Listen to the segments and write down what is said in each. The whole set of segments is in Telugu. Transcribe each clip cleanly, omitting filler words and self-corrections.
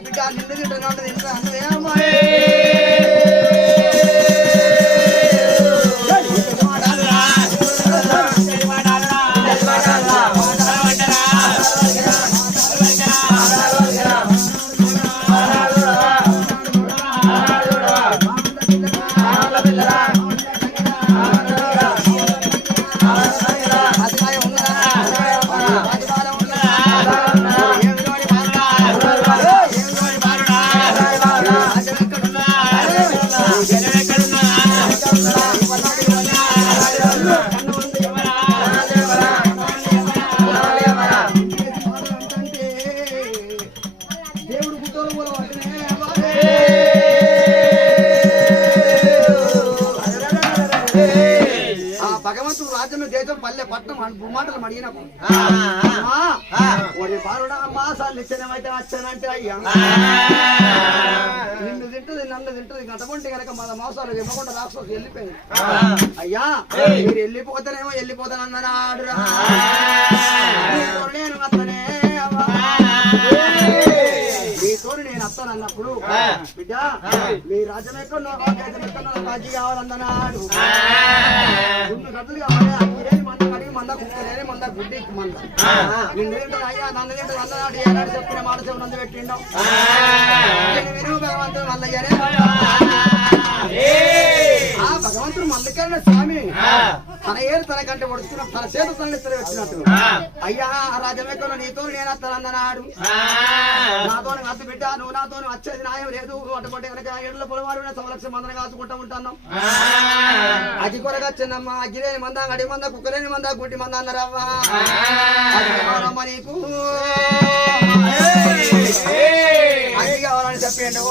బిడ్డ నిండు తింటున్నా అన్నదే అమ్మాయి పల్లె పట్నం మాటలు అడిగినప్పుడు బాలుడా మాసాలు నిశ్చయమైతే వచ్చానంటే అయ్యా నిన్ను తింటుంది నన్ను తింటుంది గంటకుంటే కనుక మన మాసాలు ఇవ్వకుండా రాక్షసు వెళ్ళిపోయింది అయ్యా మీరు వెళ్ళిపోతానేమో వెళ్ళిపోతానన్నాడు నేను అతనే మీతోడు నేను వస్తానన్నప్పుడు బిడ్డ మీ రాజ్యం ఎక్కడో రాజీ కావాలన్నాడు రెండు గదులు కావాలి మంద కడిగి మంద కుక్కలేని మంద గుడ్డి మంద నిన్ను తింటుంది అయ్యా నన్ను తింటుంది అన్నాడు ఏనాడు చెప్పిన మాట చెవునందు పెట్టిండు విను భగవంతుడు మల్లయ్యనే ఆ భగవంతుడు మల్లికరణ స్వామి తన ఏరు తన కంటే పడుతున్న తన చేత తన ఇద్దరు వచ్చినట్టు అయ్యా రాజమేకలో నీతో నేను వస్తానన్నాడు నాతో అద్దు బిడ్డ నువ్వు నాతో వచ్చేది న్యాయం లేదు అటువంటి కనుక ఏళ్ళ పొలవారు సంలక్ష మందన కాసుకుంటా ఉంటాను అది కొరగా చిన్నమ్మ అగ్గిలేని మంద గడి మంద కుక్కలేని మంద గుడ్డి మంద అన్నారవ్వా నీకు అది కావాలని చెప్పండు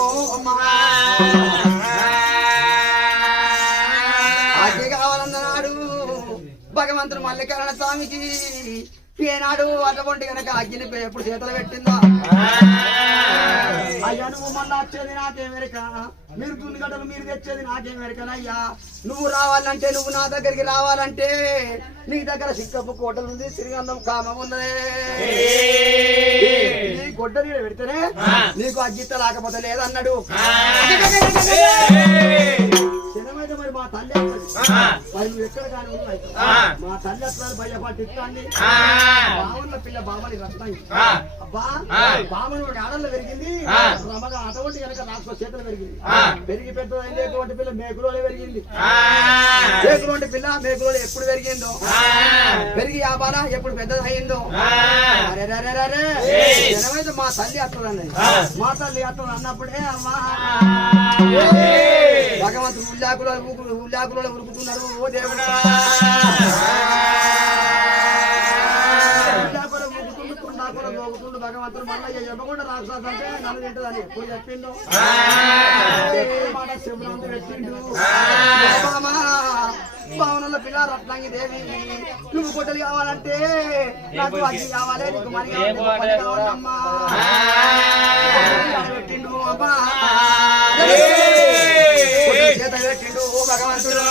అది కావాలన్నాడు భగవంతుడు మల్లికార్జున స్వామికి ఏనాడు అటువంటి కనుక అగ్గిని ఎప్పుడు చేతులు పెట్టిందో అయ్యా నువ్వు మళ్ళీ వచ్చేది నాకేమెరక మీరు దున్నిగడ్డలు మీరు తెచ్చేది నాకేమెరకనయ్యా నువ్వు రావాలంటే నువ్వు నా దగ్గరికి రావాలంటే నీ దగ్గర సిక్కప్పు కోటలు ఉంది శ్రీగంధం కామం ఉన్నదే నీ గొడ్డ నీడ పెడితేనే నీకు అగ్గిత్త లేకపోతే లేదన్నాడు శనమైతే మరి మా తల్లి మరి నువ్వు ఎక్కడ కానీ మా తల్లి అసలు భయపడి ఇస్తాండి బావుల పిల్ల బామని రత్నం అబ్బా బామను ఆడల్లో పెరిగింది రమగా అటువంటి కనుక నాకు చేతులు పెరిగింది పెరిగి పెద్దటువంటి పిల్ల మేకులోనే పెరిగింది మేకులోని పిల్ల మేకులో ఎప్పుడు పెరిగిందో పెరిగి ఆ బాల ఎప్పుడు పెద్దది అయిందో జనమైతే మా తల్లి అత్తదన్నది మా తల్లి అత్తది అన్నప్పుడే అమ్మా భగవంతుడు ఉల్లాకులలో ఉరుకుతున్నారు ఓ దేవుడు భగవంతుడు మళ్ళీ చెప్పకుండా రాక్షసు అంటే నన్ను తింటుందని ఎప్పుడు చెప్పిండు మాట శివుడు పెట్టిండు భవనంలో పిల్ల రత్నాంగి దేవి నువ్వు గుడ్డలు కావాలంటే నాకు అగ్గి కావాలి నీకు మనీ కావాలమ్మా పెట్టిండు అమ్మా చేత పెట్టిండు భగవంతుడు